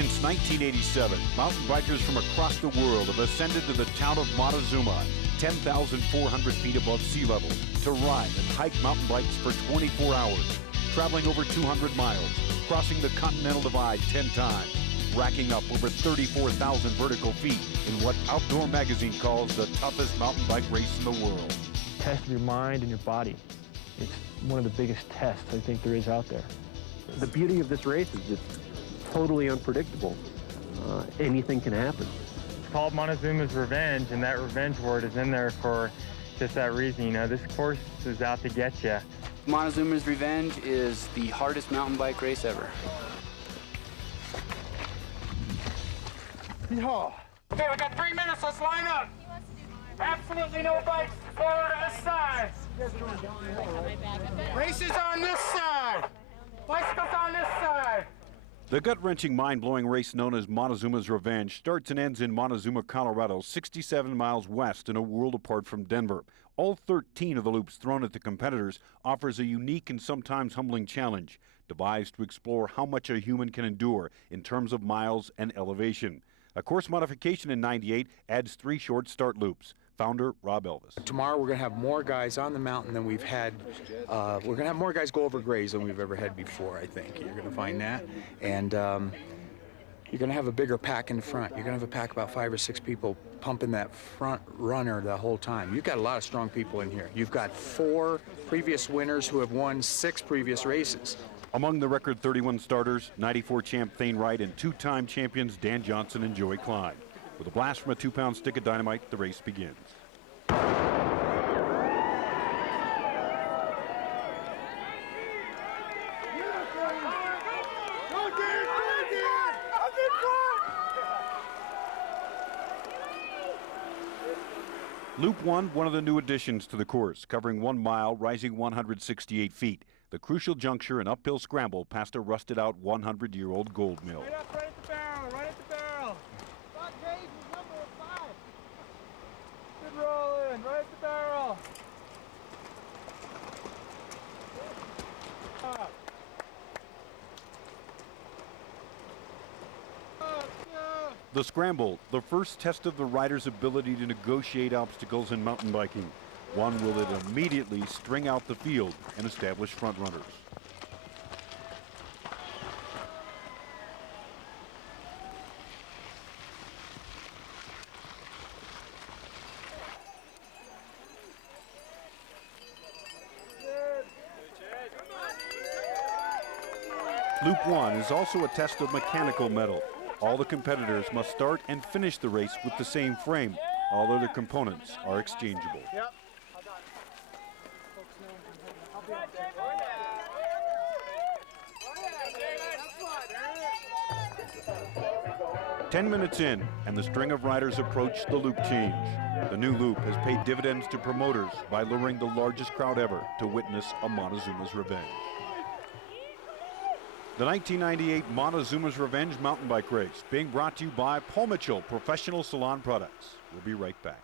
Since 1987, mountain bikers from across the world have ascended to the town of Montezuma, 10,400 feet above sea level, to ride and hike mountain bikes for 24 hours, traveling over 200 miles, crossing the Continental Divide 10 times, racking up over 34,000 vertical feet in what Outdoor Magazine calls the toughest mountain bike race in the world. Test of your mind and your body. It's one of the biggest tests I think there is out there. The beauty of this race is it's totally unpredictable. Anything can happen. It's called Montezuma's Revenge, and that revenge word is in there for just that reason. You know, this course is out to get you. Montezuma's Revenge is the hardest mountain bike race ever. Yeehaw. Okay, we got 3 minutes, let's line up. Absolutely no bikes forward to this side. Races on this side. Bicycles on this side. The gut-wrenching, mind-blowing race known as Montezuma's Revenge starts and ends in Montezuma, Colorado, 67 miles west and a world apart from Denver. All 13 of the loops thrown at the competitors offers a unique and sometimes humbling challenge, devised to explore how much a human can endure in terms of miles and elevation. A course modification in '98 adds 3 short start loops. Founder Rob Elvis. Tomorrow we're going to have more guys on the mountain than we've had. We're going to have more guys go over grades than we've ever had before, I think. You're going to find that. And you're going to have a bigger pack in the front. You're going to have a pack about 5 or 6 people pumping that front runner the whole time. You've got a lot of strong people in here. You've got 4 previous winners who have won 6 previous races. Among the record 31 starters, 94 champ Thane Wright and 2-time champions Dan Johnson and Joey Klein. With a blast from a 2-pound stick of dynamite, the race begins. Loop 1, one of the new additions to the course, covering 1 mile, rising 168 feet. The crucial juncture, an uphill scramble past a rusted-out 100-year-old gold mill. Right up, right at the barrel, right at the barrel. Scott Graves is number 5. Good roll in, right at the barrel. Up. The scramble, the first test of the rider's ability to negotiate obstacles in mountain biking. One will it immediately string out the field and establish front runners. Loop 1 is also a test of mechanical mettle. All the competitors must start and finish the race with the same frame. All other components are exchangeable. Yep. 10 minutes in, and the string of riders approach the loop change. The new loop has paid dividends to promoters by luring the largest crowd ever to witness a Montezuma's Revenge. The 1998 Montezuma's Revenge mountain bike race being brought to you by Paul Mitchell Professional Salon Products. We'll be right back.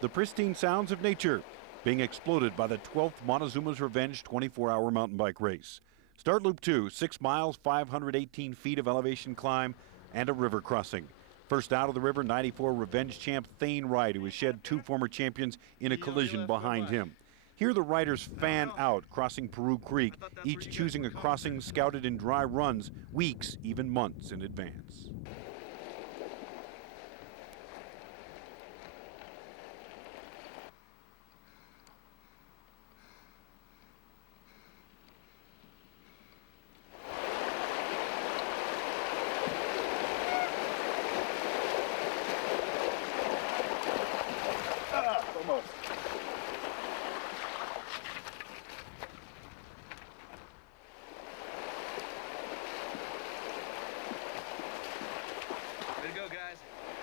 The pristine sounds of nature being exploded by the 12th Montezuma's Revenge 24-hour mountain bike race. Start Loop 2, 6 miles, 518 feet of elevation climb, and a river crossing. First out of the river, 94 Revenge champ Thane Wright, who has shed 2 former champions in a collision behind him. Here the riders fan out, crossing Peru Creek, each choosing a crossing scouted in dry runs, weeks, even months in advance.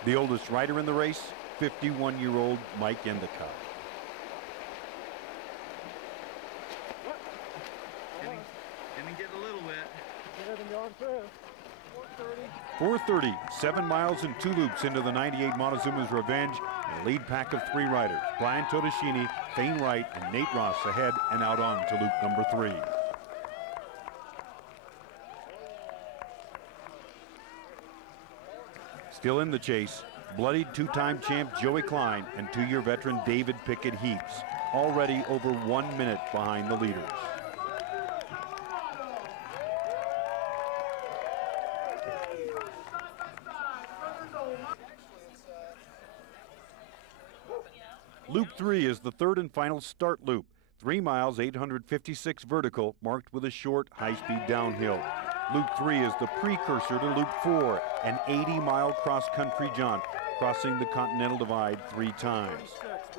The oldest rider in the race, 51-year-old Mike Endicott. Didn't get a little wet. Better than going through. 4:30, 7 miles and 2 loops into the 98 Montezuma's Revenge, and a lead pack of 3 riders. Brian Todeschini, Thane Wright, and Nate Ross ahead and out on to loop number 3. Still in the chase, bloodied 2-time champ Joey Klein and 2-year veteran David Pickett Heaps, already over 1 minute behind the leaders. Loop 3 is the third and final start loop. 3 miles, 856 vertical, marked with a short, high-speed downhill. Loop 3 is the precursor to Loop 4, an 80-mile cross-country jaunt, crossing the Continental Divide 3 times.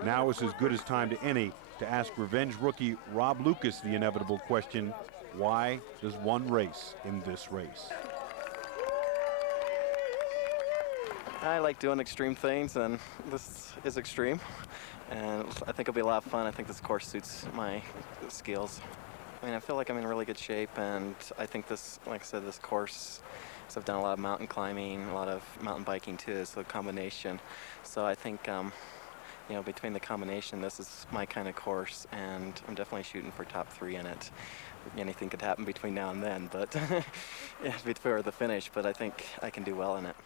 Now is as good as time to any to ask Revenge rookie Rob Lucas the inevitable question, why does one race in this race? I like doing extreme things, and this is extreme. And I think it'll be a lot of fun. I think this course suits my skills. I mean, I feel like I'm in really good shape, and I think this, like I said, this course, so I've done a lot of mountain climbing, a lot of mountain biking too, so a combination. So I think, you know, between the combination, this is my kind of course, and I'm definitely shooting for top 3 in it. Anything could happen between now and then, but yeah, before the finish, but I think I can do well in it.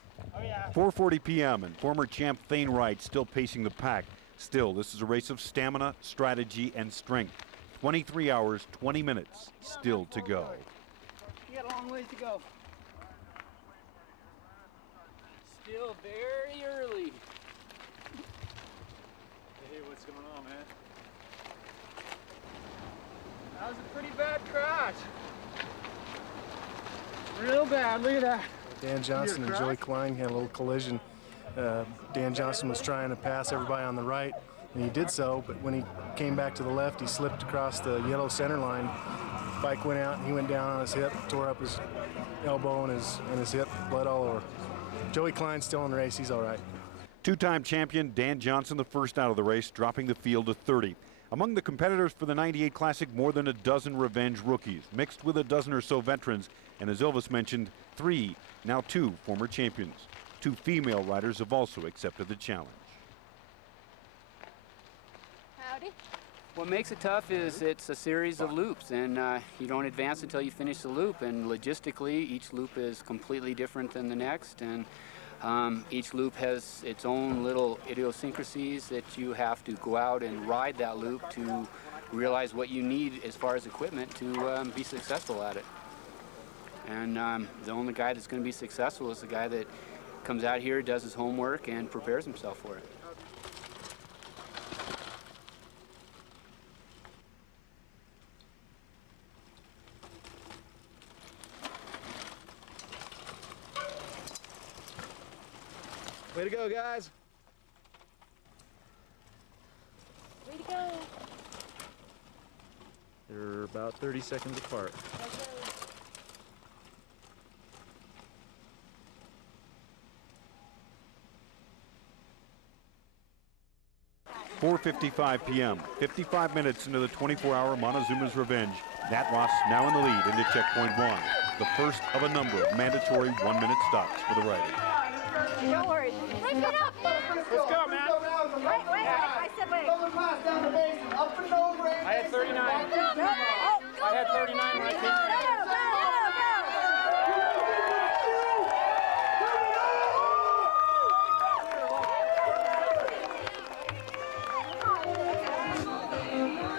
4:40 p.m. and former champ Thane Wright still pacing the pack. Still, this is a race of stamina, strategy, and strength. 23 hours, 20 minutes still to go. You got a long ways to go. Still very early. Hey, what's going on, man? That was a pretty bad crash. Real bad, look at that. Dan Johnson and Joey Klein had a little collision. Dan Johnson was trying to pass everybody on the right, and he did so, but when he came back to the left, he slipped across the yellow center line. Bike went out, and he went down on his hip, tore up his elbow and his hip, blood all over. Joey Klein's still in the race, he's all right. 2-time champion Dan Johnson, the first out of the race, dropping the field to 30. Among the competitors for the 98 Classic, more than a dozen Revenge rookies, mixed with a dozen or so veterans, and as Elvis mentioned, 3, now 2 former champions. 2 female riders have also accepted the challenge. Howdy. What makes it tough is it's a series of loops, and you don't advance until you finish the loop, and logistically each loop is completely different than the next, and each loop has its own little idiosyncrasies that you have to go out and ride that loop to realize what you need as far as equipment to be successful at it. And the only guy that's going to be successful is the guy that comes out here, does his homework, and prepares himself for it. Way to go, guys. Way to go. They're about 30 seconds apart. 4:55 p.m., 55 minutes into the 24-hour Montezuma's Revenge. Nat Ross now in the lead into checkpoint 1, the first of a number of mandatory 1-minute stops for the rider. Don't worry. Take it up. Let's go, man. Wait. I said wait. I had 39. I had 39 when I came in.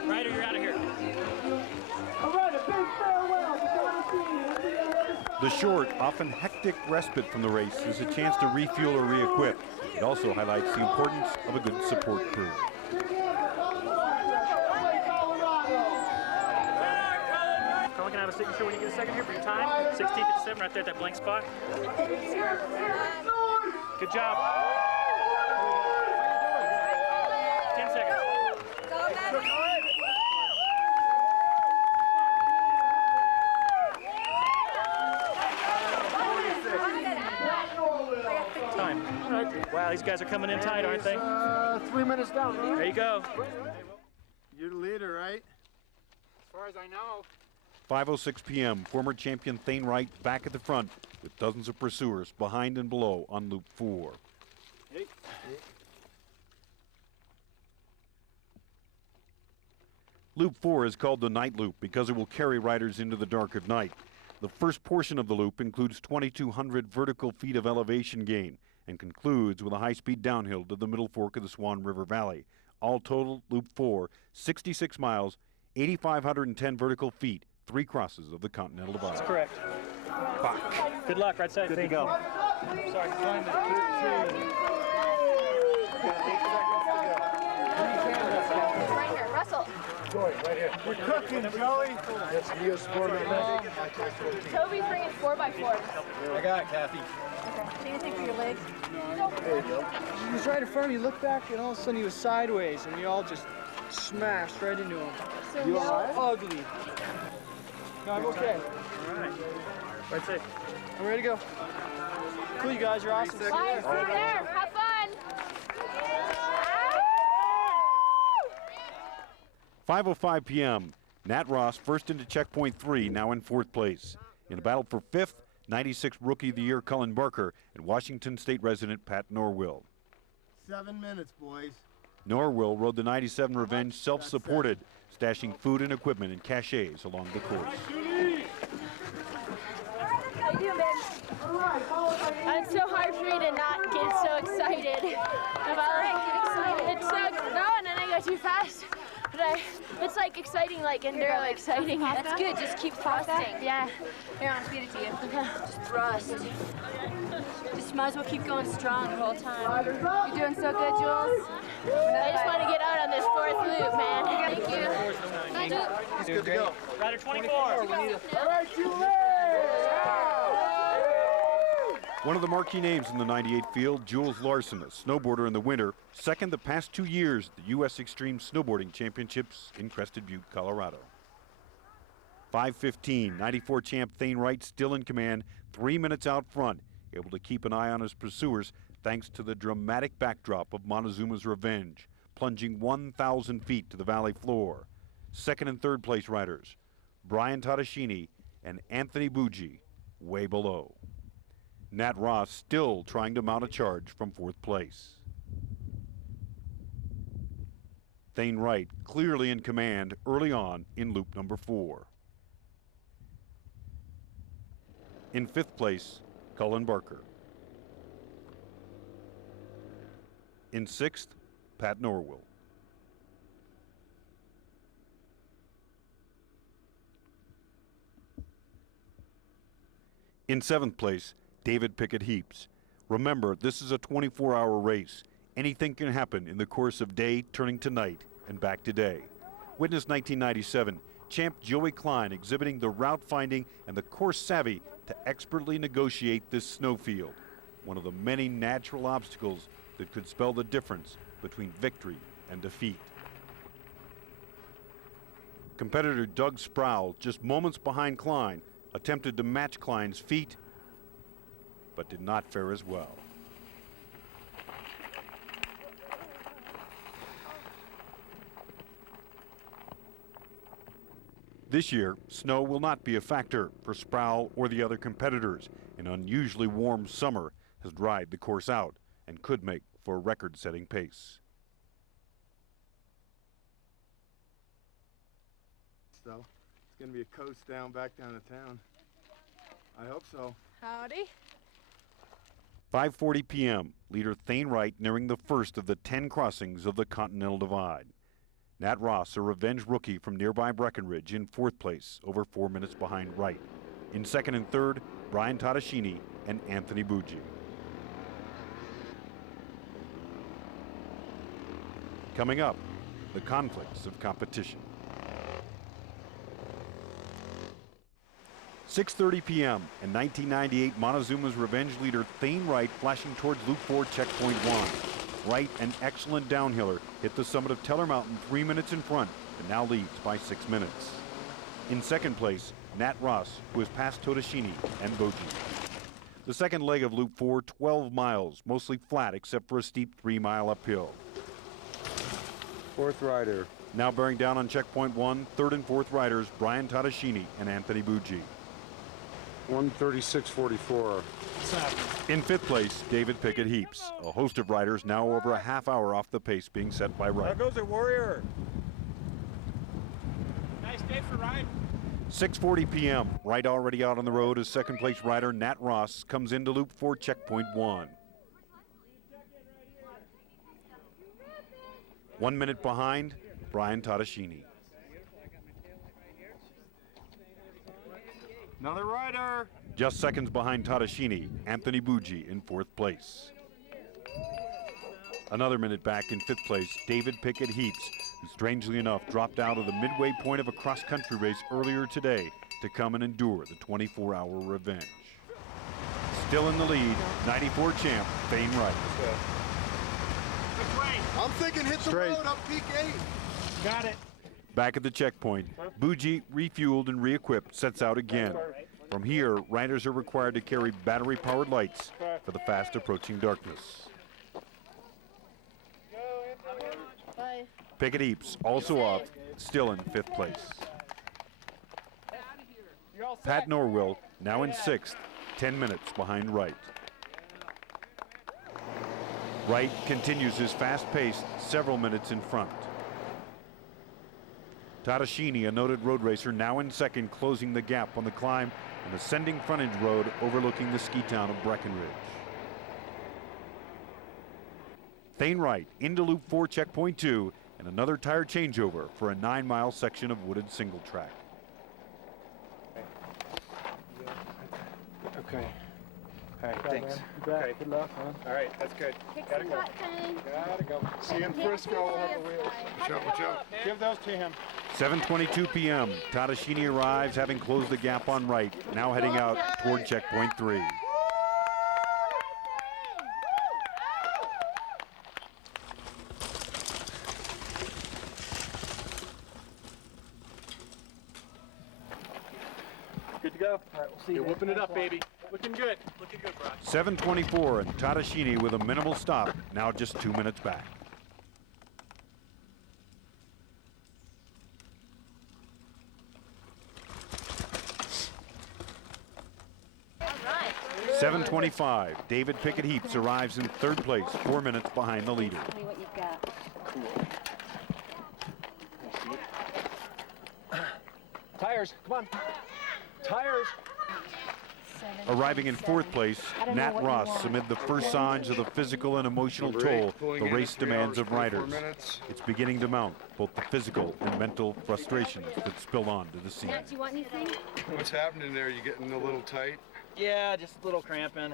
Ryder, you're out of here. The short, often hectic respite from the race is a chance to refuel or re-equip. It also highlights the importance of a good support crew. Colin, can I have a signature when you get a second here for your time? 16:57, right there at that blank spot. Good job. 10 seconds. Time. Wow, these guys are coming in tight, aren't they? 3 minutes down. There you go. You're the leader, right? As far as I know. 5:06 p.m., former champion Thane Wright back at the front with dozens of pursuers behind and below on Loop 4. Hey. Loop 4 is called the night loop because it will carry riders into the dark of night. The first portion of the loop includes 2,200 vertical feet of elevation gain and concludes with a high-speed downhill to the middle fork of the Swan River Valley. All total, Loop 4, 66 miles, 8,510 vertical feet, 3 crosses of the Continental Divide. That's correct. Fuck. Good luck, right side. Good to go. Sorry. Right here, Russell. Joey, right here. We're cooking, Joey. That's Neosport. Toby's bringing 4x4. I got it, Kathy. Okay. Anything for your legs? There you go. He was right in front of me. You look back, and all of a sudden he was sideways, and we all just smashed right into him. So You now, ugly. No, I'm okay. All right. Right side. I'm ready to go. Cool, you guys. You're awesome. Bye, see you there. Have fun. 5:05 p.m., Nat Ross first into checkpoint 3, now in 4th place. In a battle for 5th, 96 Rookie of the Year Cullen Barker and Washington State resident Pat Norwell. 7 minutes, boys. Norwell rode the 97 Revenge self-supported, stashing food and equipment in caches along the course. How you doing, babe? It's so hard for me to not get so excited about it's so no, and then I go too fast. But it's like exciting, like enduro exciting. That's good. Just keep thrusting. Yeah. Here, I'll feed it to you. Just thrust. Just might as well keep going strong the whole time. You're doing so good, Jules. I just want to get out on this 4th loop, man. Thank you. Thank you. It's good to go. Rider 24. All right, Julie! One of the marquee names in the 98 field, Jules Larson, a snowboarder in the winter, second the past 2 years at the U.S. Extreme Snowboarding Championships in Crested Butte, Colorado. 5:15, 94 champ Thane Wright still in command, 3 minutes out front, able to keep an eye on his pursuers thanks to the dramatic backdrop of Montezuma's Revenge, plunging 1,000 feet to the valley floor. Second and third place riders, Brian Tadashini and Anthony Buggi, way below. Nat Ross still trying to mount a charge from 4th place. Thane Wright clearly in command early on in loop number 4. In 5th place, Cullen Barker. In 6th, Pat Norwell. In 7th place, David Pickett Heaps. Remember, this is a 24-hour race. Anything can happen in the course of day turning to night and back to day. Witness 1997, champ Joey Klein exhibiting the route finding and the course savvy to expertly negotiate this snowfield, one of the many natural obstacles that could spell the difference between victory and defeat. Competitor Doug Sproul, just moments behind Klein, attempted to match Klein's feet, but did not fare as well. This year, snow will not be a factor for Sproul or the other competitors. An unusually warm summer has dried the course out and could make for a record-setting pace. So, it's going to be a coast down, back down to town. I hope so. Howdy. 5:40 p.m., leader Thane Wright nearing the first of the 10 crossings of the Continental Divide. Nat Ross, a Revenge rookie from nearby Breckenridge, in 4th place, over 4 minutes behind Wright. In 2nd and 3rd, Brian Tadashini and Anthony Buggi. Coming up, the conflicts of competition. 6:30 p.m. and 1998 Montezuma's Revenge leader Thane Wright flashing towards Loop 4 checkpoint 1. Wright, an excellent downhiller, hit the summit of Teller Mountain 3 minutes in front and now leads by 6 minutes. In 2nd place, Nat Ross, who has passed Todashini and Buggi. The second leg of Loop 4, 12 miles, mostly flat except for a steep 3-mile uphill. 4th rider, Now bearing down on checkpoint 1, third and fourth riders Brian Tadashini and Anthony Bucci. 1:36:44. In fifth place, David Pickett Heaps. A host of riders now over a half hour off the pace being set by Wright. There goes a Warrior. Nice day for riding. 6:40 p.m. Wright already out on the road as second place rider Nat Ross comes into loop 4, checkpoint 1. 1 minute behind, Brian Tadashini. Another rider. Just seconds behind Tadashini, Anthony Bucci in fourth place. Another minute back in fifth place, David Pickett Heaps, who strangely enough dropped out of the midway point of a cross-country race earlier today to come and endure the 24-hour revenge. Still in the lead, 94 champ, Thane Wright. Which way? I'm thinking hit the road up peak 8. Got it. Back at the checkpoint, Bucci, refueled and re-equipped, sets out again. From here, riders are required to carry battery-powered lights for the fast-approaching darkness. Bye. Pickett Heaps also off, still in fifth place. Pat Norwell now in sixth, 10 minutes behind Wright. Wright continues his fast pace, several minutes in front. Tadashini, a noted road racer, now in second, closing the gap on the climb and ascending frontage road overlooking the ski town of Breckenridge. Thane Wright into loop 4, checkpoint 2, and another tire changeover for a 9-mile section of wooded single track. Okay. All right, thanks. Okay. Good luck, man. All right, that's good. Gotta go. Gotta go. See you in Frisco. We'll have the wheels. Watch out. Give those to him. 7:22 p.m. Tadashini arrives, having closed the gap on Wright, now heading out toward checkpoint 3. Good to go. All right, we'll see you. You're whipping it up, baby. Looking good. Looking good, Brock. 7:24 and Tadashini with a minimal stop, now just 2 minutes back. All right. 7:25. David Pickett Heaps arrives in third place, 4 minutes behind the leader. Tell me what you've got. Tires, come on. Tires. Arriving in fourth place, Nat Ross amid the first signs of the physical and emotional toll the race demands of riders. It's beginning to mount, both the physical and mental frustrations that spill on to the scene. Nat, do you want anything? What's happening there? You getting a little tight? Yeah, just a little cramping.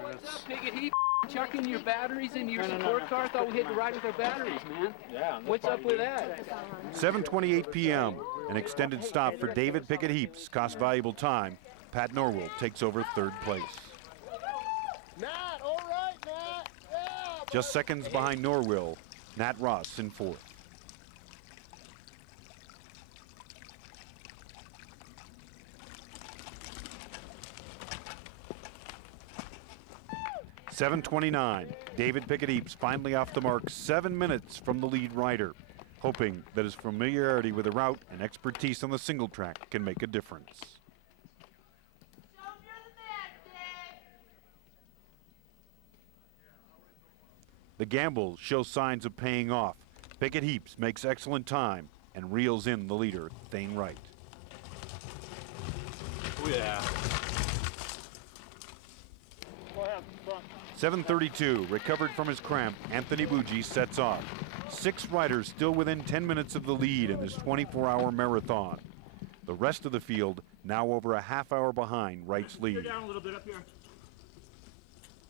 What's up, Pickett? He chucking your batteries into your support car? I thought we had to ride with our batteries, man. Yeah. What's up with that? 7:28 p.m. An extended stop for David Pickett Heaps cost valuable time. Pat Norwell takes over third place. Nat, all right, Nat. Yeah. Just seconds behind Norwell, Nat Ross in fourth. .729. David Pickett Heaps finally off the mark, 7 minutes from the lead rider, hoping that his familiarity with the route and expertise on the single track can make a difference. The gamble shows signs of paying off. Pickett Heaps makes excellent time and reels in the leader, Thane Wright. Oh, yeah. 7:32, recovered from his cramp, Anthony Bucci sets off. 6 riders still within 10 minutes of the lead in this 24-hour marathon. The rest of the field now over a half hour behind Wright's lead. Down a little bit up here.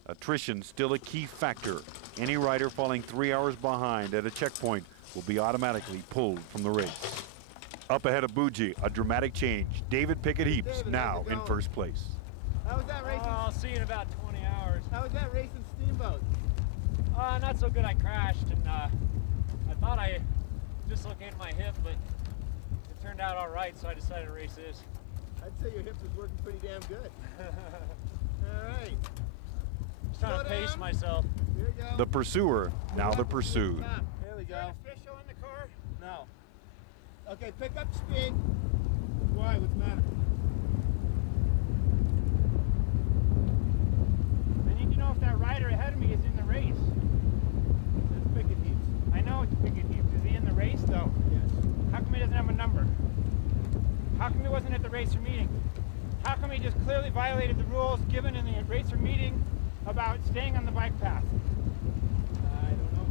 Attrition still a key factor. Any rider falling 3 hours behind at a checkpoint will be automatically pulled from the race. Up ahead of Bucci, a dramatic change. David Pickett Heaps now in first place. How was that racing? I'll see you in about 20 hours. How was that racing Steamboat? Not so good. I crashed and I thought I dislocated my hip, but it turned out all right, so I decided to race this. I'd say your hips was working pretty damn good. All right. Just trying to pace myself. Here we go. The pursuer, now the pursued. There we go. Official in the car? No. Okay, pick up speed. Why? What's the matter? I need to know if that rider ahead of me is in the race. It's Picket Heaps. I know it's Picket Heaps. Is he in the race, though? Yes. How come he doesn't have a number? How come he wasn't at the racer meeting? How come he just clearly violated the rules given in the racer meeting about staying on the bike path? I don't know.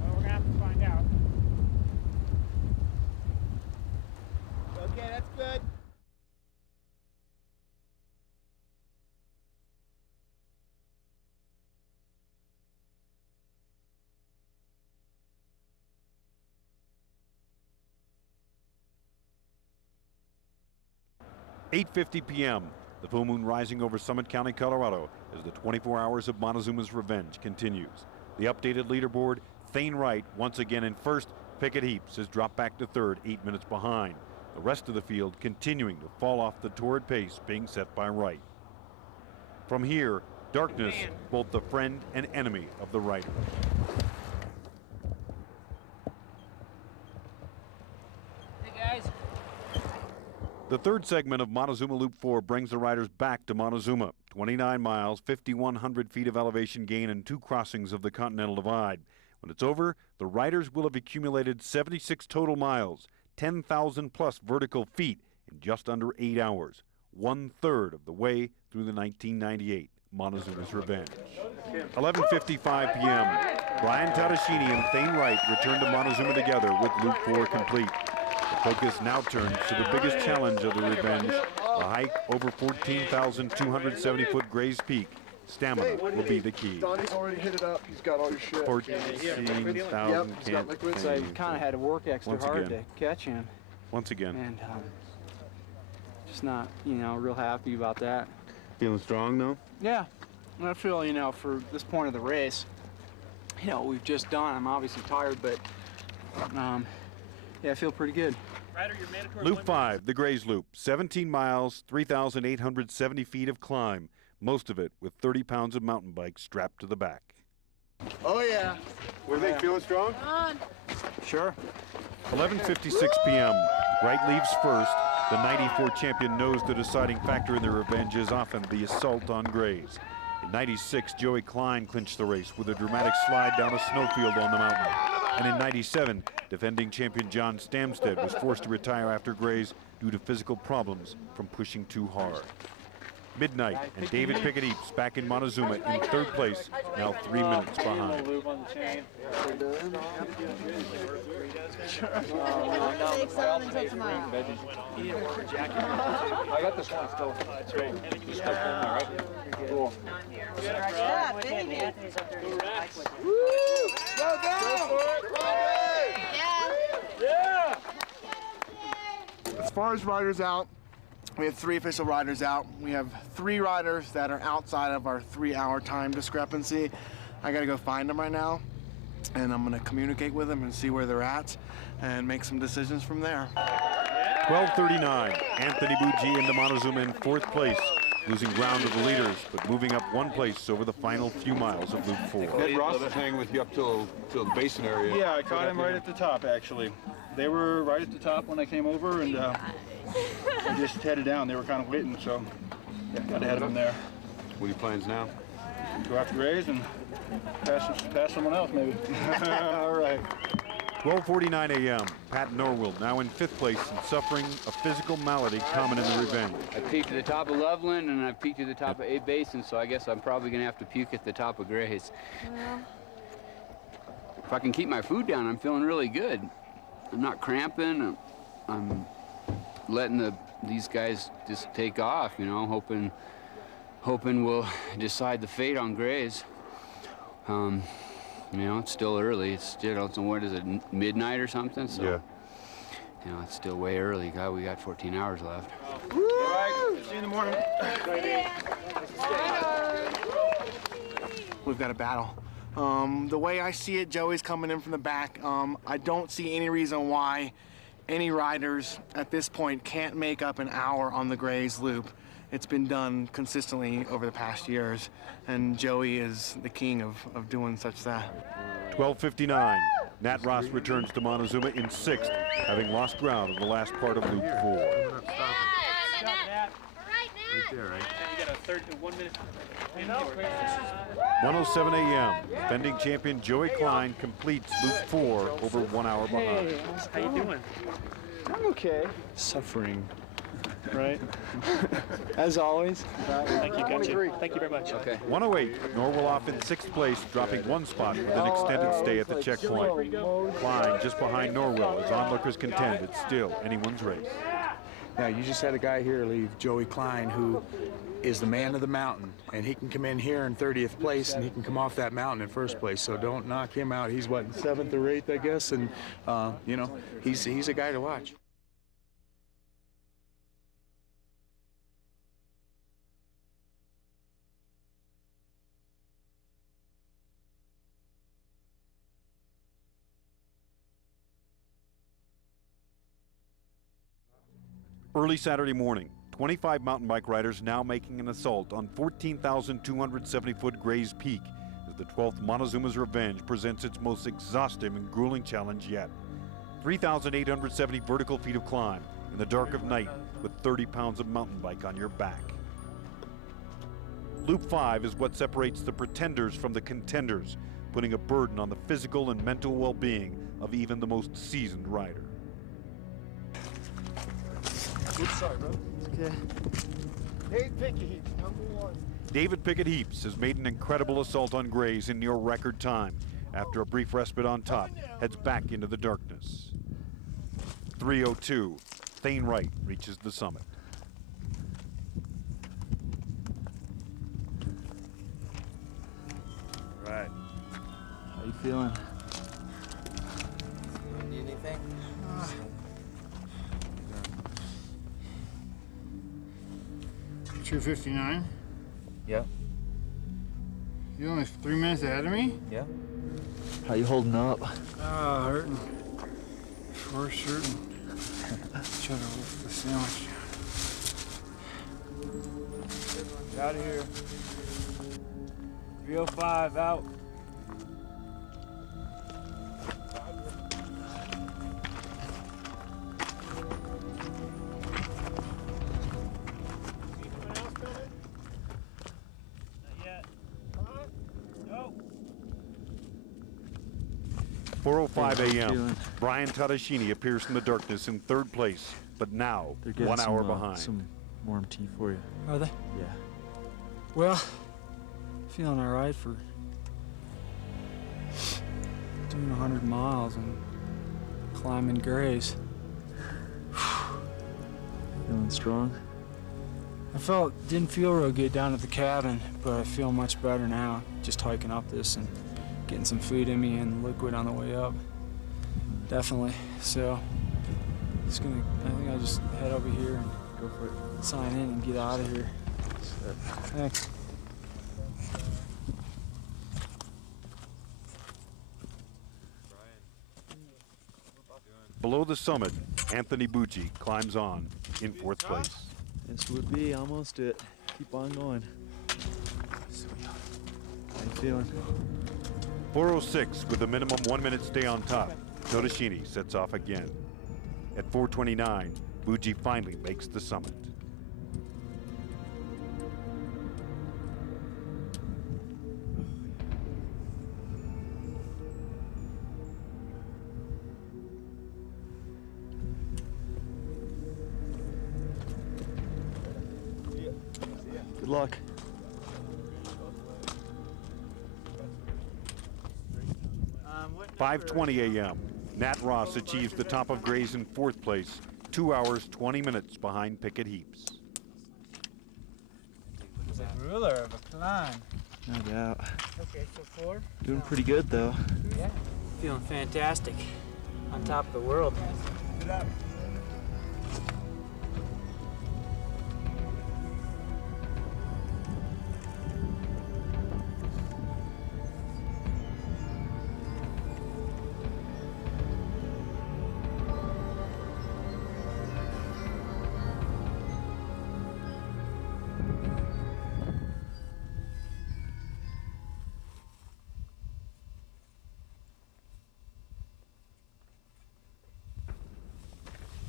Well, we're going to have to find out. Okay, that's good. "8:50 p.m. The full moon rising over Summit County, Colorado, as the 24 hours of Montezuma's revenge continues. The updated leaderboard, Thane Wright once again in first. Picket Heaps has dropped back to third, 8 minutes behind. The rest of the field continuing to fall off the torrid pace being set by Wright. From here, darkness, both the friend and enemy of the rider. Hey guys. The third segment of Montezuma Loop 4 brings the riders back to Montezuma. 29 miles, 5,100 feet of elevation gain and 2 crossings of the Continental Divide. When it's over, the riders will have accumulated 76 total miles, 10,000 plus vertical feet in just under 8 hours. 1/3 of the way through the 1998 Montezuma's Revenge. 11:55 p.m. Brian Tattashini and Thane Wright return to Montezuma together with Loop 4 complete. The focus now turns to the biggest challenge of the Revenge, a hike over 14,270-foot Grays Peak. Stamina will be the key. Donnie's already hit it up. He's got all your shit. 14,000 can't. So I kind of had to work extra hard to catch him. Once again. And just not, real happy about that. Feeling strong though? Yeah. I feel, for this point of the race, what we've just done, I'm obviously tired, but yeah, I feel pretty good. Loop 5, the Grays Loop, 17 miles, 3,870 feet of climb, most of it with 30 pounds of mountain bike strapped to the back. Oh yeah. What do you think? Feeling strong? Sure. 11:56 p.m. Wright leaves first. The 94 champion knows the deciding factor in the Revenge is often the assault on Grays. In 96, Joey Klein clinched the race with a dramatic slide down a snowfield on the mountain. And in 97, defending champion John Stamstead was forced to retire after Grays due to physical problems from pushing too hard. Midnight and David Picket Heaps back in Montezuma in third place, now 3 minutes behind. I got this one still. That's right. Cool. Yeah, baby. Woo! Go, go! Yeah! As far as riders out, we have 3 official riders out. We have 3 riders that are outside of our 3-hour time discrepancy. I gotta go find them right now, and I'm gonna communicate with them and see where they're at and make some decisions from there. 12:39, Anthony Bougie into Montezuma in 4th place, losing ground to the leaders, but moving up 1 place over the final few miles of Loop 4. Ed Ross is hanging with you up till the basin area. Yeah, I caught him right at the top, actually. They were right at the top when I came over, and I just headed down. They were kind of waiting, so yeah, got ahead of them there. What are your plans now? Go after Grays and pass someone else, maybe. All right. 12:49 a.m. Pat Norwell now in 5th place and suffering a physical malady common in the Revenge. I peaked at the top of Loveland and I peaked at the top of A Basin, so I guess I'm probably going to have to puke at the top of Grays. Well. If I can keep my food down, I'm feeling really good. I'm not cramping. I'm letting these guys just take off, hoping we'll decide the fate on Grays. It's still early. It's still, what is it, midnight or something? So, yeah. It's still way early. God, we got 14 hours left. Woo! All right, see you in the morning. We've got a battle. The way I see it, Joey's coming in from the back. I don't see any reason why any riders at this point can't make up an hour on the Grays Loop. It's been done consistently over the past years, and Joey is the king of doing such that. 12:59, Nat Ross returns to Montezuma in 6th, having lost ground in the last part of Loop 4. You got a 1 minute. 1:07 a.m. Defending champion Joey Klein completes Loop 4 over 1 hour behind. Hey, how you doing? I'm okay. Suffering, right? As always. Thank you, got you. Thank you very much. Okay. 1:08, Norwell off in 6th place, dropping 1 spot with an extended stay at the checkpoint. Klein just behind Norwell as onlookers contend it's still anyone's race. Now, you just had a guy here leave, Joey Klein, who is the man of the mountain, and he can come in here in 30th place, and he can come off that mountain in 1st place. So don't knock him out. He's what, 7th or 8th, I guess, and you know, he's a guy to watch. Early Saturday morning, 25 mountain bike riders now making an assault on 14,270-foot Gray's Peak as the 12th Montezuma's Revenge presents its most exhaustive and grueling challenge yet. 3,870 vertical feet of climb in the dark of night with 30 pounds of mountain bike on your back. Loop 5 is what separates the pretenders from the contenders, putting a burden on the physical and mental well-being of even the most seasoned rider. Oops, sorry, bro. Okay. David Pickett, #1. David Pickett Heaps has made an incredible assault on Grays in near record time. After a brief respite on top, heads back into the darkness. 3:02, Thane Wright reaches the summit. Right. How you feeling? Need anything? 2:59. Yep. You're only 3 minutes ahead of me? Yep. How you holding up? Hurting. For certain. Try to lift the sandwich. Get out of here. 3:05 out. No. 4:05 a.m. Brian Tadashini appears from the darkness in 3rd place, but now 1 hour behind. Some warm tea for you. Are they? Yeah. Well, feeling all right for doing 100 miles and climbing Grays. Feeling strong? Didn't feel real good down at the cabin, but I feel much better now. Just hiking up this and getting some food in me and liquid on the way up. Definitely. So, I think I'll just head over here and go for it. Sign in and get out of here. Thanks. Below the summit, Anthony Bucci climbs on in 4th place. This would be almost it. Keep on going. How you feeling? 4:06 with a minimum 1 minute stay on top. Todashini sets off again. At 4:29, Bucci finally makes the summit. Good luck. 5:20 a.m. Nat Ross achieves the top of Grays in 4th place, 2 hours, 20 minutes behind Pickett Heaps. It's a ruler of a climb. No doubt. Okay, so 4? Doing pretty good, though. Yeah. Feeling fantastic. On top of the world. Good up.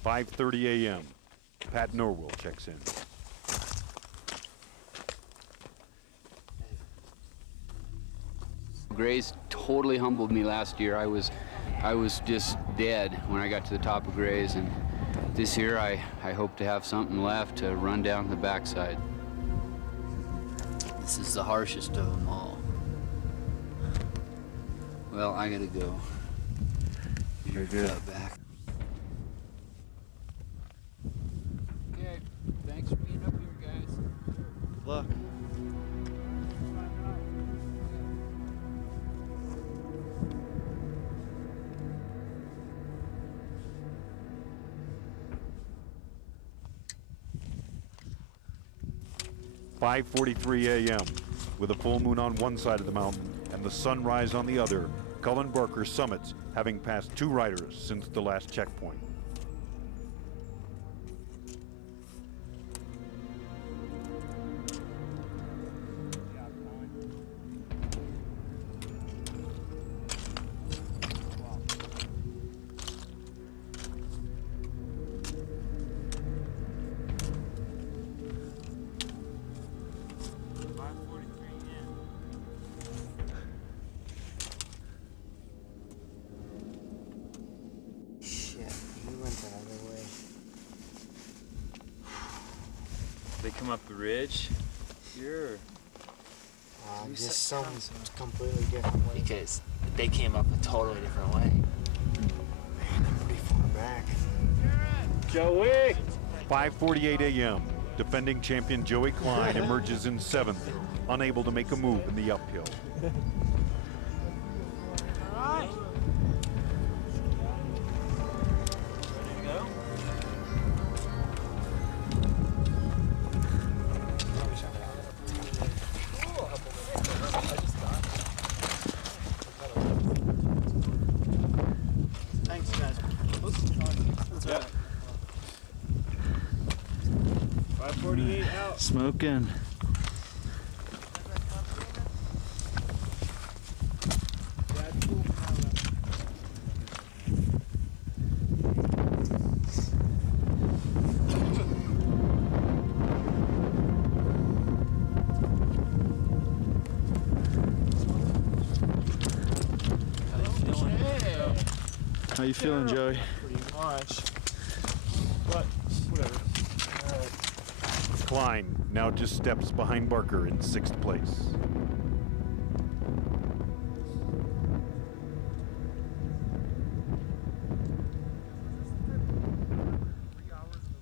5:30 a.m. Pat Norwell checks in. Grace totally humbled me last year. I was just dead when I got to the top of Grays, and this year I hope to have something left to run down the backside. This is the harshest of them all. Well, I gotta go. You're cut back. Okay, thanks for being up here, guys. Good luck. .5:43 a.m. With a full moon on one side of the mountain and the sunrise on the other, Cullen Barker summits, having passed 2 riders since the last checkpoint. They come up the ridge. Sure. Just some completely different way. Because they came up a totally different way. Man, they're pretty far back. Joey! 5:48 a.m. Defending champion Joey Klein emerges in 7th, unable to make a move in the uphill. All right. Thanks, guys. Yeah. 5:48 out. Smoking. How you feeling, Joey? Pretty much. But whatever. Klein now just steps behind Barker in 6th place.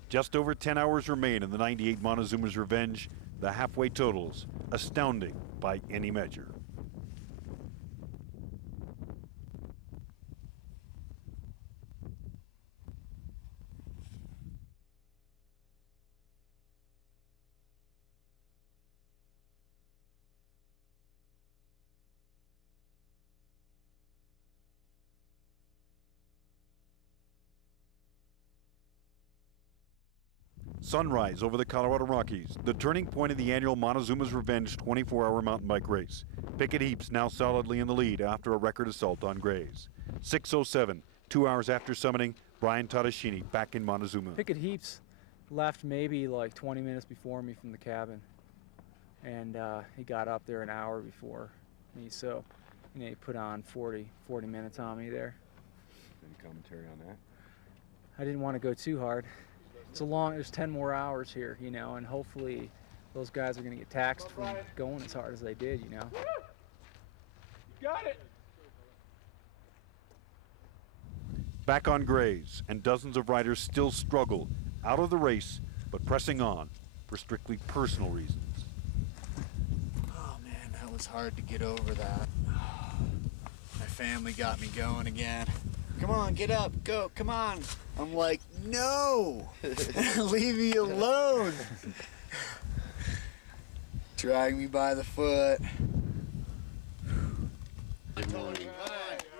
Just over 10 hours remain in the 98 Montezuma's Revenge. The halfway totals astounding by any measure. Sunrise over the Colorado Rockies, the turning point of the annual Montezuma's Revenge 24-hour mountain bike race. Pickett Heaps now solidly in the lead after a record assault on Grays. 6:07, 2 hours after summiting, Brian Tadashini back in Montezuma. Pickett Heaps left maybe like 20 minutes before me from the cabin, and he got up there an hour before me, so he put on 40 minutes on me there. Any commentary on that? I didn't want to go too hard. There's 10 more hours here, and hopefully those guys are going to get taxed from going as hard as they did, You got it. Back on Grays, and dozens of riders still struggle out of the race, but pressing on for strictly personal reasons. Oh man, that was hard to get over that. My family got me going again. Come on, get up, go, come on. I'm like, no, leave me alone. Drag me by the foot.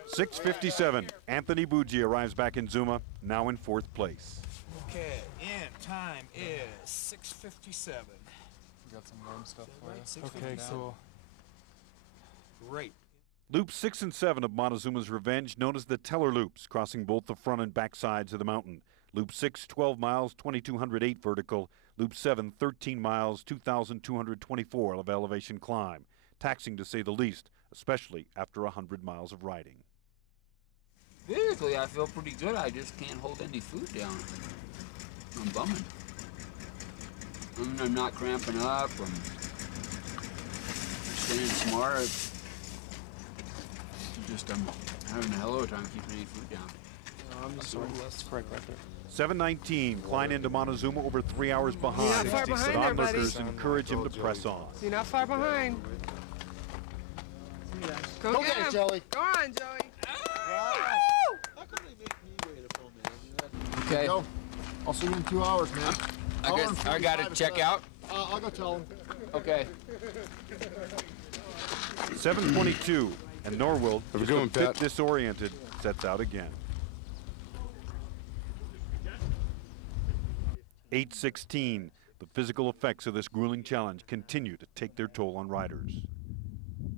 6:57, Anthony Buggi arrives back in Zuma, now in 4th place. Okay, time is 6:57. Got some warm stuff for you. Okay, cool. Great. Loops 6 and 7 of Montezuma's Revenge, known as the Teller Loops, crossing both the front and back sides of the mountain, Loop 6, 12 miles, 2,208 vertical. Loop 7, 13 miles, 2,224 of elevation climb. Taxing to say the least, especially after 100 miles of riding. Physically, I feel pretty good. I just can't hold any food down. I'm bumming. I mean, I'm not cramping up. I'm staying smart. I'm having a hell of a time keeping any food down. I'm just sorry. That's correct right there. 7:19, Klein into Montezuma over 3 hours behind. You're not far behind there, buddy. Onlookers encourage him to press on. You're not far behind. Go get him, Joey. Go on, Joey. Okay. Go. I'll see you in 2 hours, man. I got to check out. I'll go tell him. Okay. 7:22, and Norwell, just a bit disoriented, sets out again. 8:16, the physical effects of this grueling challenge continue to take their toll on riders.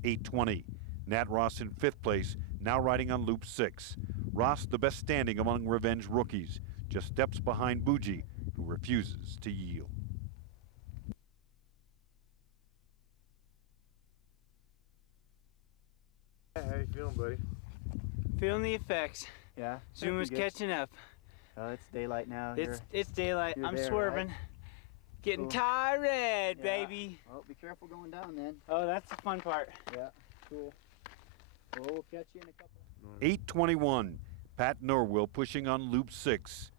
8:20, Nat Ross in 5th place, now riding on Loop 6. Ross, the best standing among Revenge rookies, just steps behind Bougie, who refuses to yield. How you feeling, buddy? Feeling the effects. Yeah. Zuma's catching up. Oh, it's daylight now. It's daylight. you're I'm there, swerving. right? Getting Cool. tired, Yeah. baby. Well, be careful going down then. Oh, that's the fun part. Yeah, cool. Well, we'll catch you in a couple. 8:21, Pat Norwell pushing on Loop 6.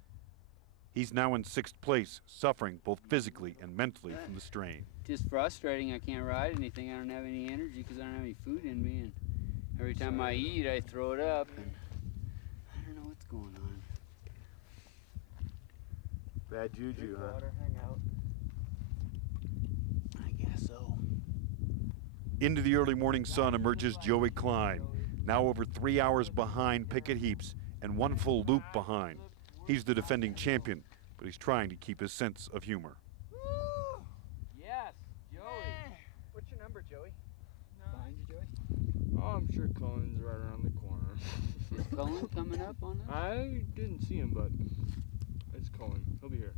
He's now in 6th place, suffering both physically and mentally from the strain. Just frustrating. I can't ride anything. I don't have any energy because I don't have any food in me. And every time I eat, I throw it up. And I don't know what's going on. Bad juju, huh? Water, hang out. I guess so. Into the early morning sun emerges Joey Klein, now over 3 hours behind Pickett Heaps and 1 full loop behind. He's the defending champion, but he's trying to keep his sense of humor. Yes, Joey. What's your number, Joey? Behind you, Joey? Oh, I'm sure Cullen's right around the corner. Is Cullen coming up on us? I didn't see him, but it's Cullen. He'll be here.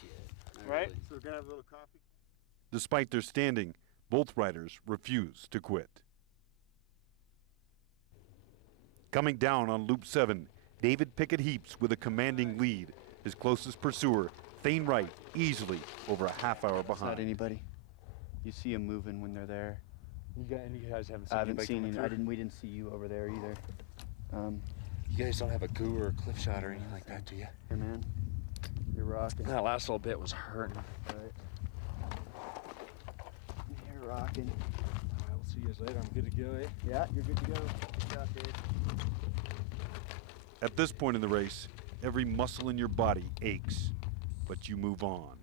Shit. Right? So we're gonna have a little coffee. Despite their standing, both riders refuse to quit. Coming down on Loop 7, David Pickett Heaps with a commanding lead. His closest pursuer, Thane Wright, easily over a half hour behind. Not anybody. You see them moving when they're there. You guys haven't seen I haven't anybody seen coming you. through? We didn't see you over there either. You guys don't have a goo or a cliff shot or anything like that, do you? Here, man. You're rocking. That last little bit was hurting. All right. You're rocking. All right, we'll see you guys later. I'm good to go, eh? Yeah, you're good to go. Good job, Dave. At this point in the race, every muscle in your body aches, but you move on.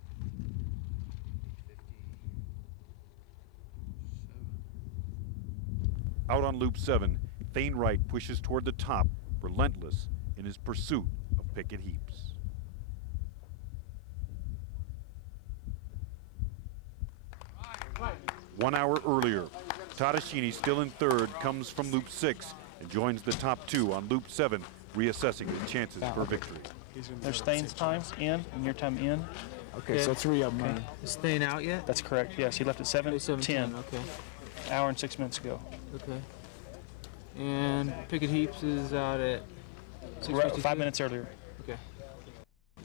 Out on Loop 7, Thane Wright pushes toward the top, relentless in his pursuit of Pickett Heaps. One hour earlier, Tadashini, still in 3rd, comes from Loop 6 and joins the top 2 on Loop 7, reassessing the chances for victory. There's Thane's time in and your time in. Okay, so 3 of them. Is Thane out yet? That's correct. Yes, he left at 7:10. Okay. Hour and 6 minutes ago. Okay. And Pickett Heaps is out at 6:52? 5 minutes earlier. Okay.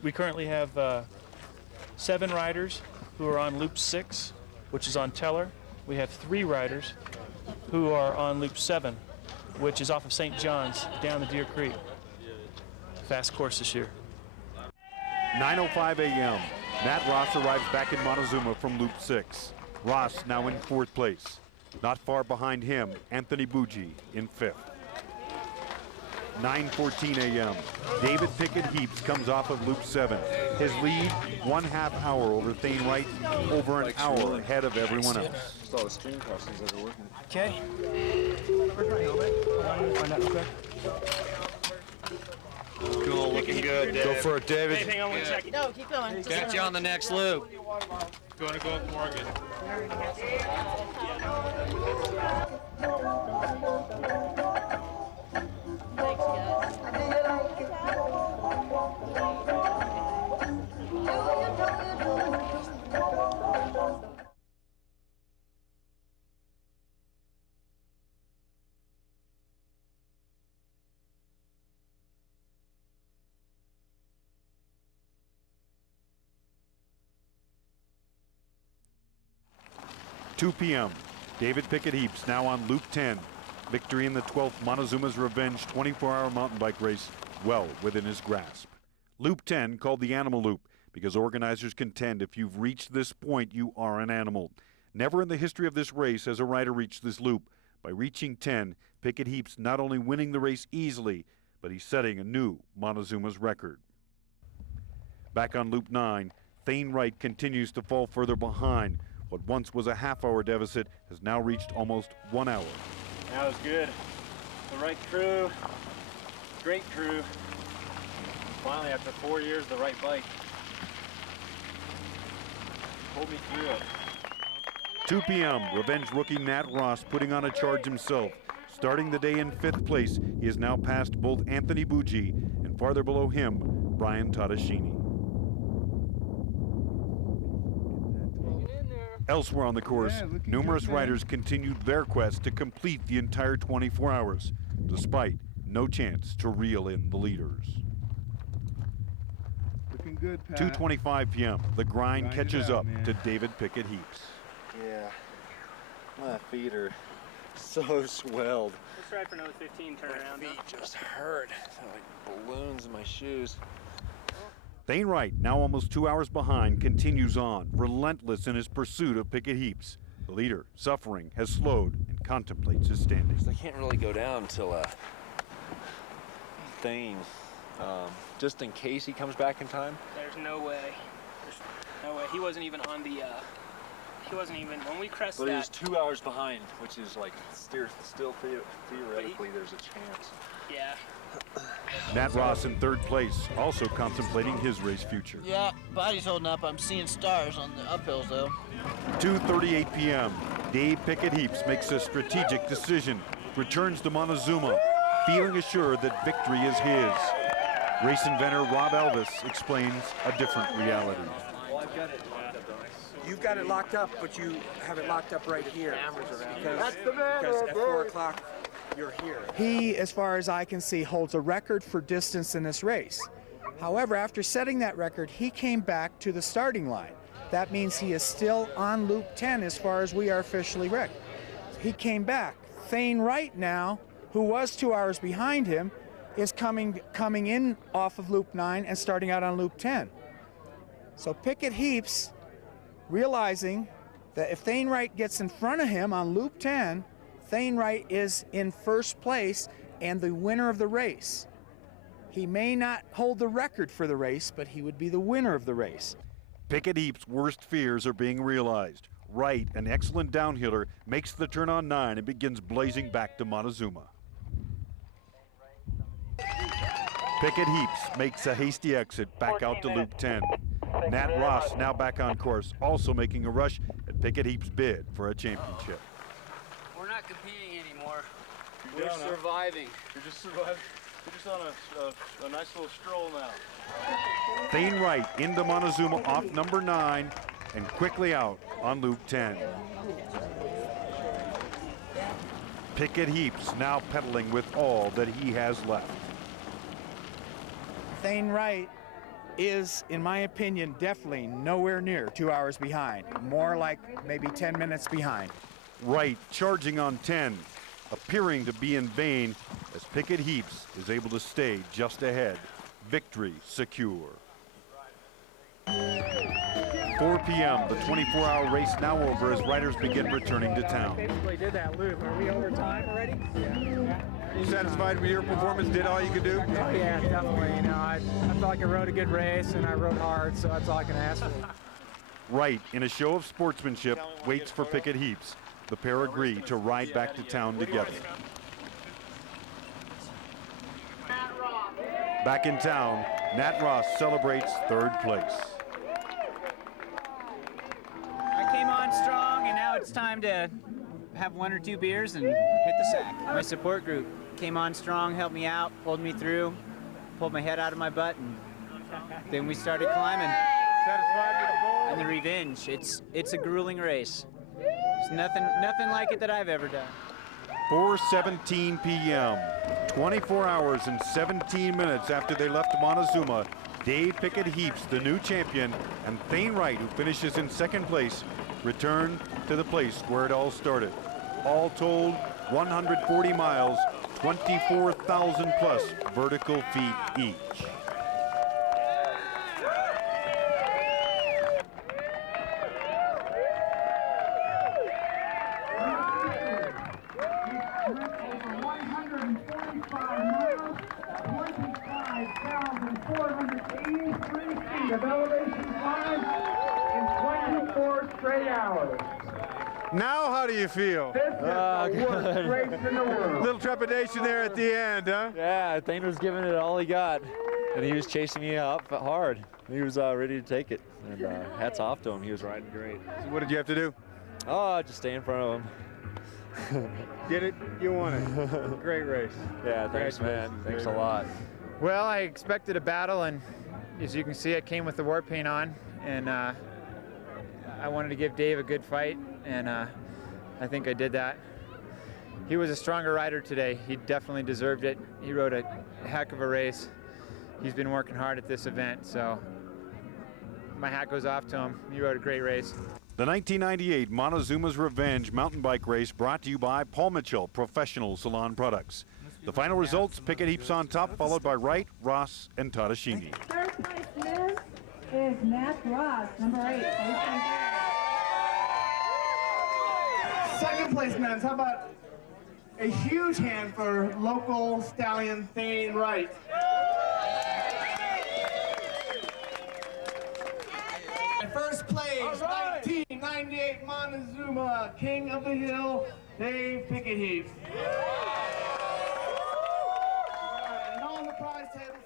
We currently have 7 riders who are on Loop 6, which is on Teller. We have 3 riders who are on Loop 7, which is off of St. John's down the Deer Creek. Fast course this year. 9:05 a.m. Nat Ross arrives back in Montezuma from Loop 6. Ross now in 4th place. Not far behind him, Anthony Bougie in 5th. 9:14 a.m. David Pickett Heaps comes off of Loop 7. His lead, 1/2 hour over Thane Wright, over an hour ahead of everyone else. Just all the stream crossings that are working. Okay. Where's my helmet? Find out real quick. Cool, looking good, Dave. Go for it, David. Hey, hang on 1 second. No, keep going. Catch you on the next loop. Going to go up Morgan. Thanks, guys. 2 p.m. David Pickett Heaps now on Loop 10. Victory in the 12th Montezuma's Revenge 24-hour mountain bike race well within his grasp. Loop 10, called the Animal Loop, because organizers contend if you've reached this point, you are an animal. Never in the history of this race has a rider reached this loop. By reaching 10, Pickett Heaps not only winning the race easily, but he's setting a new Montezuma's record. Back on Loop 9, Thane Wright continues to fall further behind. What once was a half-hour deficit has now reached almost 1 hour. That was good. The right crew, great crew. Finally, after 4 years, the right bike. Pulled me through it. 2 p.m., Revenge rookie Nat Ross putting on a charge himself. Starting the day in 5th place, he has now passed both Anthony Bucci and farther below him, Brian Tadashini. Elsewhere on the course, numerous riders continued their quest to complete the entire 24 hours, despite no chance to reel in the leaders. Looking good, Pat. 2:25 p.m., the grind catches up to David Pickett Heaps. Yeah, my feet are so swelled. Let's try for another 15, turn around. My feet just hurt. Like balloons in my shoes. Thane Wright, now almost 2 hours behind, continues on, relentless in his pursuit of Pickett Heaps. The leader, suffering, has slowed and contemplates his standings. I can't really go down until Thane, just in case he comes back in time. There's no way. There's no way. He wasn't even on the, he wasn't even, when we crested But that. he was 2 hours behind, which is like, still theoretically there's a chance. Yeah. Nat Ross in 3rd place, also contemplating his race future. Yeah, body's holding up. I'm seeing stars on the uphills, though. 2:38 p.m., Dave Pickett Heaps makes a strategic decision, returns to Montezuma, feeling assured that victory is his. Race inventor Rob Elvis explains a different reality. You've got it locked up, but you have it locked up right here. Because at 4 o'clock, you're here. He, as far as I can see, holds a record for distance in this race. However, after setting that record, he came back to the starting line. That means he is still on Loop 10 as far as we are officially wrecked. He came back. Thane Wright now, who was 2 hours behind him, is coming in off of Loop 9 and starting out on Loop 10. So Pickett Heaps, realizing that if Thane Wright gets in front of him on Loop 10, Thane Wright is in 1st place and the winner of the race. He may not hold the record for the race, but he would be the winner of the race. Pickett Heaps' worst fears are being realized. Wright, an excellent downhiller, makes the turn on 9 and begins blazing back to Montezuma. Pickett Heaps makes a hasty exit back out to Loop 10. Nat Ross now back on course, also making a rush at Pickett Heaps' bid for a championship. We're not competing anymore. You're We're down, huh? surviving. You're just surviving. You're just on a nice little stroll now. Thane Wright into Montezuma off number 9 and quickly out on Loop 10. Pickett Heaps now pedaling with all that he has left. Thane Wright is, in my opinion, definitely nowhere near 2 hours behind. More like maybe 10 minutes behind. Wright charging on 10, appearing to be in vain as Pickett Heaps is able to stay just ahead. Victory secure. 4 p.m., the 24-hour race now over as riders begin returning to town. Basically did that loop. Are we over time already? Yeah. You satisfied with your performance? Did all you could do? Oh yeah, definitely. You know, I felt like I rode a good race and I rode hard, so that's all I can ask for. Wright, in a show of sportsmanship, waits for Pickett Heaps. The pair agree to ride back to town together. Back in town, Nat Ross celebrates 3rd place. I came on strong, and now it's time to have 1 or 2 beers and hit the sack. My support group came on strong, helped me out, pulled me through, pulled my head out of my butt, and then we started climbing. And the Revenge, it's a grueling race. There's nothing like it that I've ever done. 4:17 p.m., 24 hours and 17 minutes after they left Montezuma, Dave Pickett Heaps, the new champion, and Thane Wright, who finishes in 2nd place, return to the place where it all started. All told, 140 miles, 24,000 plus vertical feet each. Of elevation climb in 24 straight hours. Now how do you feel? This is the worst race in the world. Little trepidation there at the end, huh? Yeah, Thane was giving it all he got, and he was chasing me up hard. He was ready to take it, and hats off to him. He was riding great. So what did you have to do? Oh, just stay in front of him. Did it? You won it. Great race. Yeah, thanks, man. Thanks a lot. Well, I expected a battle, and as you can see, I came with the war paint on, and I wanted to give Dave a good fight, and I think I did that. He was a stronger rider today. He definitely deserved it. He rode a heck of a race. He's been working hard at this event, so my hat goes off to him. He rode a great race. The 1998 Montezuma's Revenge mountain bike race brought to you by Paul Mitchell Professional Salon Products. The final results, Pickett Heaps on top, followed by Wright, Ross, and Tadashini. Third place man is Matt Ross, number 8. Second place men's, how about a huge hand for local stallion Thane Wright. First place, 1998 Montezuma, King of the Hill, Dave Pickett Heaps. And on the prize table.